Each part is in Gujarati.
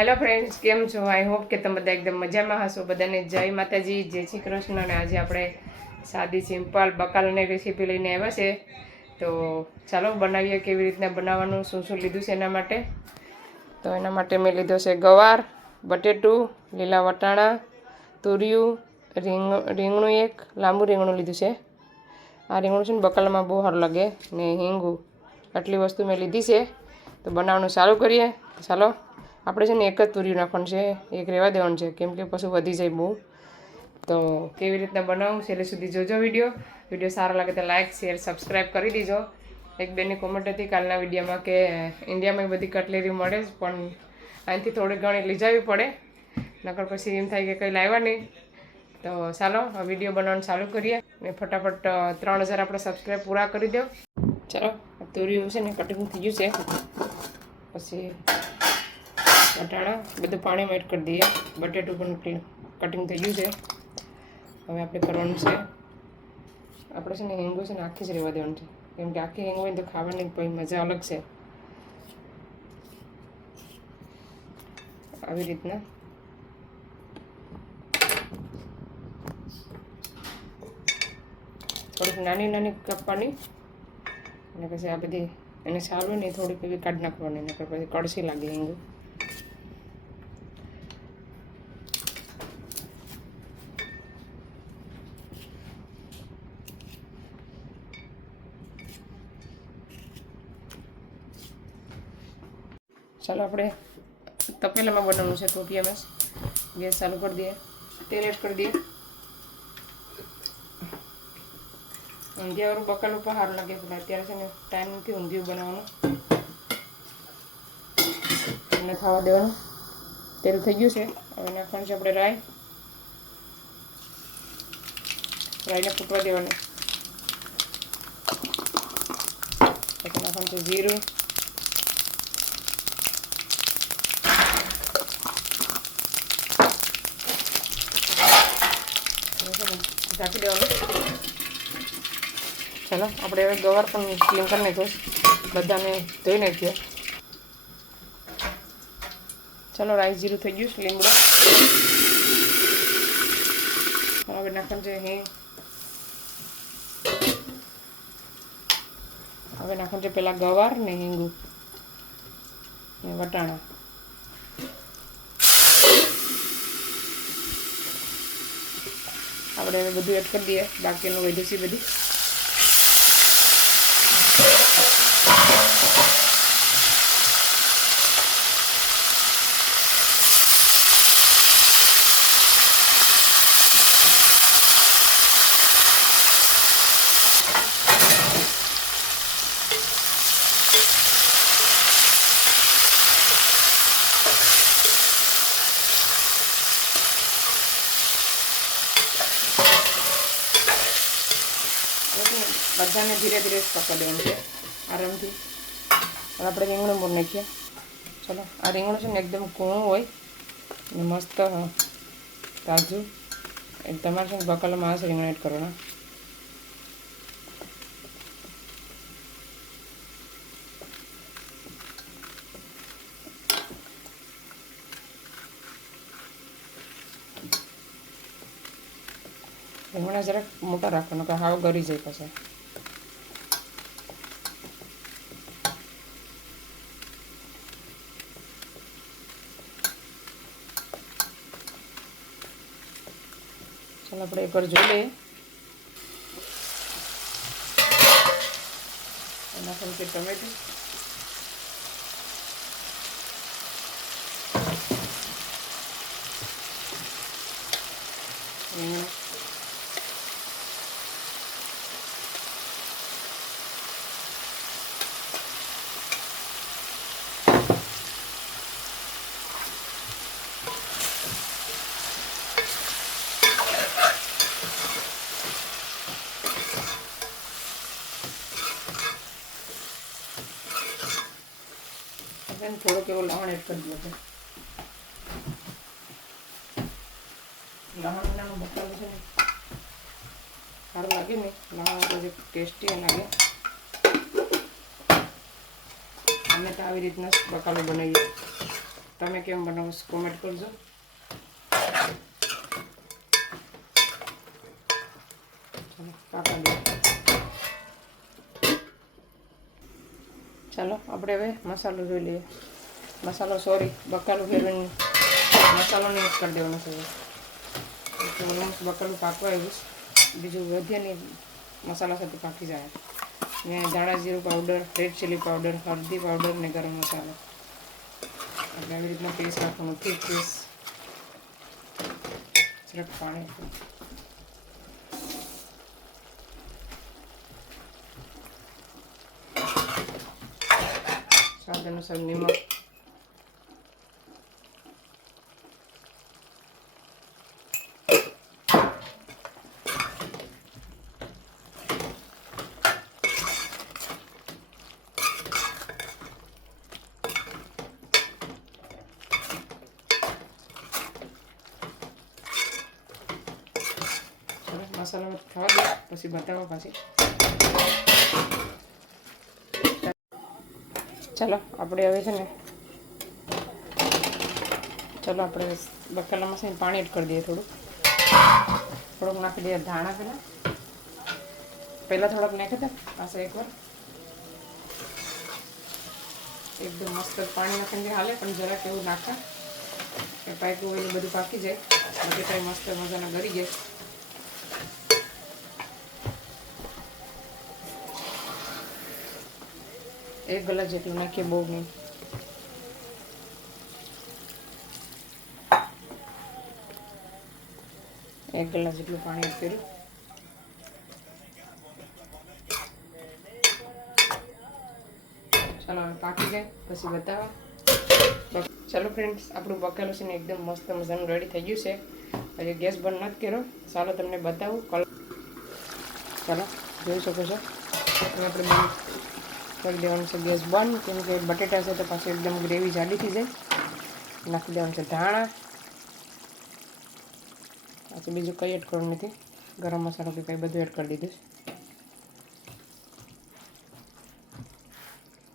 હેલો ફ્રેન્ડ્સ, કેમ છો? આઈ હોપ કે તમે બધા એકદમ મજામાં હશો. બધાને જય માતાજી, જય શ્રી કૃષ્ણ. અને આજે આપણે સાદી સિમ્પલ બકાલની રેસીપી લઈને આવ્યા છે. તો ચાલો બનાવીએ. કેવી રીતના બનાવવાનું, શું શું લીધું છે એના માટે. તો એના માટે મેં લીધો છે ગવાર, બટેટું, લીલા વટાણા, તુરિયું, રીંગણું, એક લાંબુ રીંગણું લીધું છે. આ રીંગણું છે ને બકાલામાં બહુ સારું લાગે, ને હિંગું. આટલી વસ્તુ મેં લીધી છે. તો બનાવવાનું ચાલુ કરીએ. ચાલો. આપણે છે ને એક જ તુરિયું નાખવાનું છે, એક રહેવા દેવાનું છે, કેમ કે પછી વધી જાય બહુ. તો કેવી રીતના બનાવું છેલ્લે સુધી જોજો વિડીયો સારો લાગે તો લાઇક, શેર, સબસ્ક્રાઈબ કરી દીજો. એક બેનની કોમેન્ટ હતી કાલના વિડીયોમાં કે ઇન્ડિયામાં બધી કટલેરી મળે જ, પણ અહીંથી થોડી ઘણી લઈ જવી પડે, નકર પછી એમ થાય કે કંઈ લાવ્યા નહીં. તો ચાલો વિડીયો બનાવવાનું ચાલુ કરીએ ને ફટાફટ 3000 આપણે સબસ્ક્રાઈબ પૂરા કરી દો. ચાલો, તુરિયું છે ને કટિંગ થઈ ગયું છે. પછી વટાણા બધું પાણીમાં એડ કરી દઈએ. બટેટું પણ કટિંગ થઈ ગયું છે. હવે આપણે કરવાનું છે, આપણે છે ને હિંગો છે ને આખી જ રહેવા દેવાનું છે, કેમ કે આખી હિંગ હોય તો ખાવાની કોઈ મજા અલગ છે. આવી રીતના થોડીક નાની નાની કાપવાની, અને પછી આ બધી એને છાલ હોય ને થોડીક એવી કાઢી નાખવાની, નકર પછી કડસી લાગે હિંગ. ચાલો આપણે તપેલામાં બનાવવાનું છે. ટોપિયામાં ગેસ ચાલુ કરી દઈએ, તેલ એડ કરી દઈએ. ઊંધિયાવાળું બકાલું ઉપર સારું લાગે, પણ અત્યારે છે ને ટાઈમ નથી ઊંધિયું બનાવવાનું, એને ખાવા દેવાનું. તેલ થઈ ગયું છે. હવે નાખવાનું છે આપણે રાઈને ફૂટવા દેવાનું. પછી નાખવાનું છે જીરું, ઢાંકી દેવાનું. ચાલો આપણે હવે ગવાર પણ ક્લીન કરી નાખ્યો, બધાને ધોઈ નાખ્યો. ચાલો, રાઈસ જીરું થઈ ગયું, લીમડો. હવે નાખવાનું છે હિંગ. હવે નાખવાનું છે પેલા ગવાર ને હિંગું ને વટાણા. આપણે હવે બધું એડ કરી દઈએ, બાકીનું વધ્યું છે બધું. બધાને ધીરે ધીરે પકડી દેવાનું છે આરામથી. હવે આપણે રીંગણું મૂળ નાખીએ. ચલો, આ રીંગણું છે ને એકદમ કૂણું હોય ને મસ્ત તાજું. તમારે છે ને બકાલામાં આ રીંગણ એડ કરવાના. રીંગણા જરાક મોટા રાખવાનું, કે હાવ ગળી જાય પછી. ચાલો આપણે એકવાર જોઈ લઈએ. નાખવાનું છે ટમેટું, રીંગણા, થોડોક એવો લવણ એડ કરી દો. લવણ બકાલું છે ને સારું લાગે ને, લવણ ટેસ્ટી લાગે. અમે તો આવી રીતના બકાલું બનાવીએ. તમે કેમ બનાવો છો કોમેન્ટ કરજો. ચાલો આપણે હવે મસાલો જોઈ લઈએ. મસાલો સોરી બકાલું ફેરવીને મસાલો નહીં કરી દેવાનો છે. બકાલું પાકવા આવ્યું બીજું વધે નહીં મસાલા સાથે પાકી જાય. મેં ધાણા જીરું પાવડર, રેડ ચીલી પાવડર, હળદી પાવડર ને ગરમ મસાલો એટલે આવી રીતના પેસ્ટ રાખવાનું. ઠીક પેસ્ટ જરાક પાણી સ્વાદ અનુસાર નિમક. મસાલો ખાવા દે પછી બતાવો પાછી. ચાલો આપણે હવે છે ને ચાલો આપણે બકાલામાં છે ને પાણી એડ કરી દઈએ. થોડુંક નાખી દઈએ ધાણા. પહેલાં થોડાક નાખ્યા હતા પાછા એકવાર એકદમ મસ્ત પાણી નાખીને હાલે પણ જરાક એવું નાખા એ પાકું હોય બધું પાકી જાય. બટેટા મસ્ત મજાના ગળી જાય. એક ગ્લાસ જેટલું નાખીએ, બહુ નહીં. એક ગ્લાસ જેટલું પાણી એડ કર્યું. ચાલો પાકી જાય પછી બતાવો. ચાલો ફ્રેન્ડ્સ આપણું બકાલું છે ને એકદમ મસ્ત મજાનું રેડી થઈ ગયું છે. હજી ગેસ બંધ નથી કર્યો. ચાલો તમને બતાવું. ચાલો જોઈ શકો છો. આપણે બંધ કરી દેવાનું છે ગેસ બંધ, કેમ કે બટેટા છે તો પાછું એકદમ ગ્રેવી જાડી થઈ જાય. નાખી દેવાનું છે ધાણા. પાછું બીજું કંઈ એડ કરવું નથી. ગરમ મસાલો કે કંઈ બધું એડ કરી દીધું.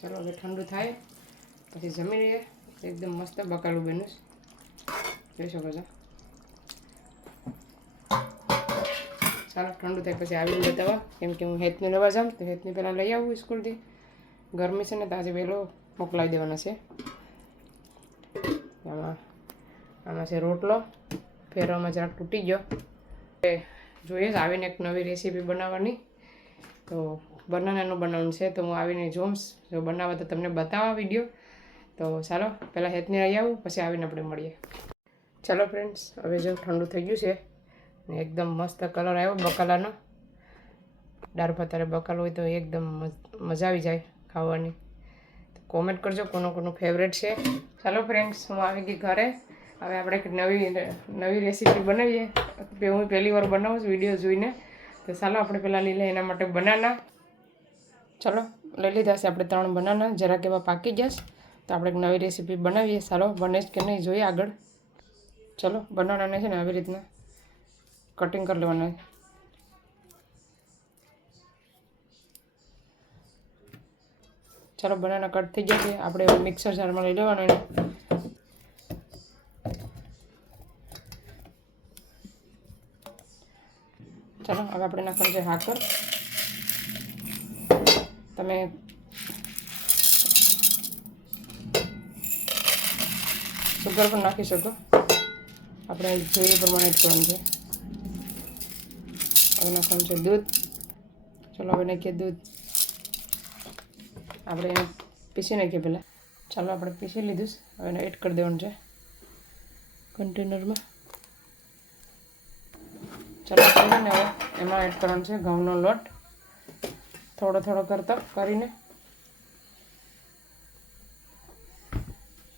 ચાલો હવે ઠંડુ થાય પછી જમી લઈએ. એકદમ મસ્ત બકાલું બન્યું જોઈ શકો છો. ચાલો ઠંડુ થાય પછી આવીને બતાવવા, કેમ કે હું હેતની લેવા જાઉં તો હેતની પહેલાં લઈ આવું સ્કૂલથી. ગરમી છે ને તો આજે વહેલો મોકલાવી દેવાનો છે. આમાં છે રોટલો. ફેરવામાં જરાક તૂટી ગયો. જોઈએ આવીને એક નવી રેસીપી બનાવવાની. તો બનાનાનું બનાવવાનું છે તો હું આવીને જોઉં. જો બનાવવા તો તમને બતાવવા વિડીયો. તો ચાલો પહેલાં હેતની લઈ આવું પછી આવીને આપણે મળીએ. ચાલો ફ્રેન્ડ્સ હવે જો ઠંડુ થઈ ગયું છે ને એકદમ મસ્ત કલર આવ્યો બકાલાનો. દાળ ભાત બકાલો હોય તો એકદમ મજા આવી જાય ખાવાની. તો કોમેન્ટ કરજો કોનું ફેવરેટ છે. ચાલો ફ્રેન્ડ્સ હું આવી ગઈ ઘરે. હવે આપણે એક નવી રેસીપી બનાવીએ. હું પહેલી વાર બનાવું છું વિડીયો જોઈને. તો ચાલો આપણે પહેલાં લઈ લઈએ એના માટે બનાના. ચાલો લઈ લીધા છે આપણે 3 બનાના. જરાક એવા પાકી ગયા તો આપણે એક નવી રેસીપી બનાવીએ. ચાલો બને જ કે નહીં જોઈએ આગળ. ચાલો બનાનાને છે ને આવી રીતના કટિંગ કરી લેવાના. ચાલો બનાના કટ થઈ ગયા છે. આપણે મિક્સર જારમાં લઈ લેવાનું એને. ચાલો હવે આપણે નાખવાનું છે સાકર. તમે સુગર પણ નાખી શકો. આપણે જોઈએ પ્રમાણે જ કરવાનું છે. હવે નાખવાનું છે દૂધ. ચાલો હવે નાખીએ દૂધ. આપણે એને પીસી નાખીએ પહેલાં. ચાલો આપણે પીસી લીધું. હવે એને એડ કરી દેવાનું છે કન્ટેનરમાં. ચાલો કરીને હવે એમાં એડ કરવાનો છે ઘઉંનો લોટ. થોડો થોડો કરતો કરીને.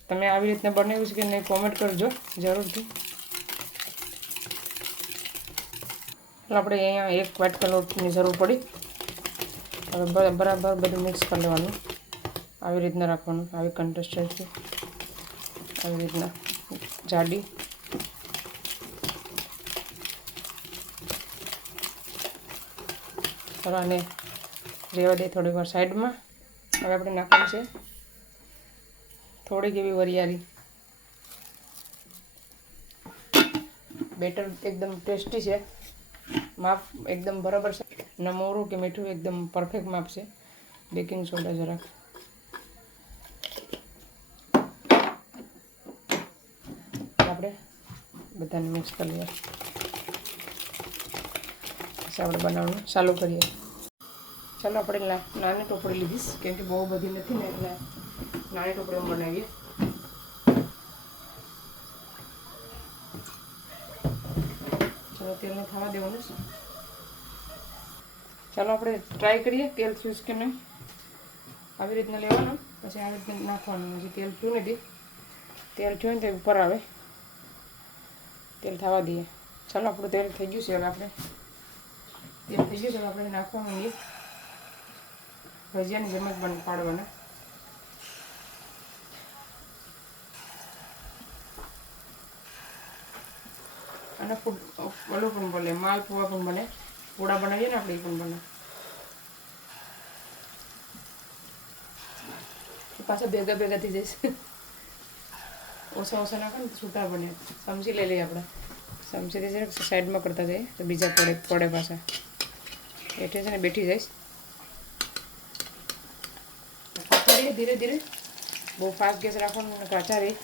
તમે આવી રીતના બનાવ્યું છે કે નહીં કોમેન્ટ કરજો જરૂરથી. આપણે અહીંયા 1 વાટકા લોટની જરૂર પડી. હવે બરાબર બધું મિક્સ કરી લેવાનું. આવી રીતના રાખવાનું. આવી કન્સિસ્ટન્સી આવી રીતના જાડી. ચાલો આને રહેવા દે થોડી વાર સાઈડમાં. હવે આપણે નાખવાનું છે થોડીક એવી વરિયાળી. બેટર એકદમ ટેસ્ટી છે, માપ એકદમ બરાબર છે. ન મોરું કે મીઠું એકદમ પરફેક્ટ માપ છે. બેકિંગ સોડા જરાક આપણે બધાને મિક્સ કરી લઈએ. પછી આપણે બનાવવાનું ચાલુ કરીએ. ચાલો આપણે નાની ટોપડી લીધીશ, કેમ કે બહુ બધી નથી ને એટલે નાની ટોપડીમાં બનાવીએ. ચાલો તેલને થવા દેવાનું છે. ચાલો આપણે ટ્રાય કરીએ તેલ થયું કે નહીં. આવી રીતના લેવાનું, પછી આવી રીતના નાખવાનું. હજી તેલ થયું નથી, તેલ થયું ને તે ઉપર આવે, તેલ થવા દઈએ. ચાલો આપણું તેલ થઈ ગયું છે. હવે આપણે તેલ થઈ ગયું છે, આપણે નાખવાનું એ ભજીયાની જેમ જ પાડવાના. અને ઓલું પણ બને, માલપુઆ પણ બને, પૂડા બનાવીએ ને આપણે એ પણ બને. પાછા ભેગા ભેગા થઈ જશે. ઓછા ઓછા નાખે ને છૂટા બને. સમજી લઈ લઈએ આપણે, સમજીથી છે સાઈડમાં કરતા જઈએ તો બીજા પડે પાછા. એટલે છે ને બેઠી જઈશ. કાચા રહીએ ધીરે ધીરે, બહુ ફાસ્ટ ગેસ રાખવાનું અને કાચા રહી.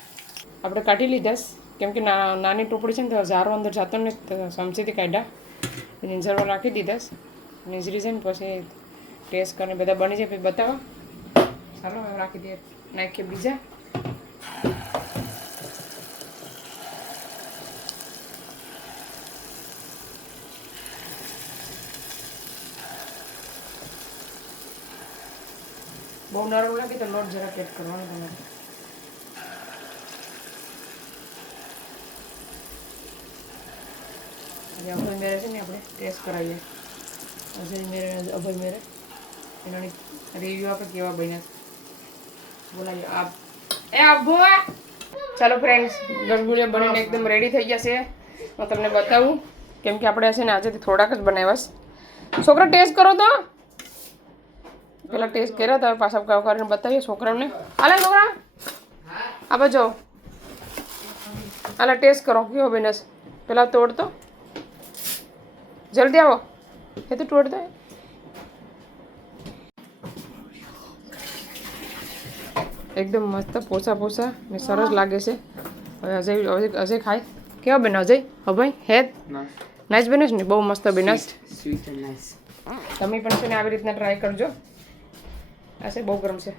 આપણે કાઢી લીધા, કેમ કે નાની ટોપડી છે ને તો ઝારો અંદર જતો ને સમજીથી કાઢ્યા, નીંજરવા રાખી દીધા. નીંજરી છે ને પછી ટેસ્ટ કરીને બધા બની જાય પછી બતાવો. ચાલો હવે રાખી દઈએ, નાખીએ બીજા. બહુ નરમ લાગે તો લોટ જરા એડ કરવાનો તમારે. આજે અભય મેરે છે ને આપણે ટેસ્ટ કરાવીએ. અભય મેરે એનો રિવ્યુ આપણે કેવા બન્યા બોલાવીએ. આપ ચાલો ફ્રેન્ડ્સ, રસગુલ્લા બનીને એકદમ રેડી થઈ ગયા છે. હું તમને બતાવું, કેમ કે આપણે છે ને આજેથી થોડાક જ બનાવ્યા છે. છોકરા ટેસ્ટ કરો તો, પેલા ટેસ્ટ કર્યા હતા, પાછા કરીને બતાવીએ છોકરાઓને. હાલે છોકરા આ બાજુ હાલે ટેસ્ટ કરો કેવો બન્યો છે. પેલા તોડતો જલ્દી આવો, એ તો તોડતો. એકદમ મસ્ત પોસા ને સરસ લાગે છે. હવે અજય ખાય. કેવા બન્યો અજય? ભાઈ હેત નાઇસ બન્યો છે ને, બહુ મસ્ત બન્યો છે. તમે પણ છે ને આવી રીતના ટ્રાય કરજો. આ છે બહુ ગરમ છે,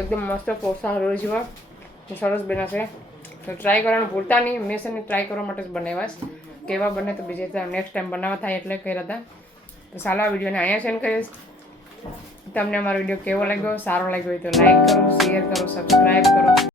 એકદમ મસ્ત પોસા રોજ જેવા સરસ બન્યા છે. તો ટ્રાય કરવાનું ભૂલતા નહીં. મેં છે ને ટ્રાય કરવા માટે જ બનાવ્યા. કેવા બને તો બીજે નેક્સ્ટ ટાઈમ બનાવવા થાય એટલે કર્યા હતા. તો ચાલો આ વિડીયોને અહીંયા સેન્ડ કરીશ. તમને અમારો વિડીયો કેવો લાગ્યો, સારો લાગ્યો હોય તો લાઈક કરો, શેર કરો, સબસ્ક્રાઈબ કરો.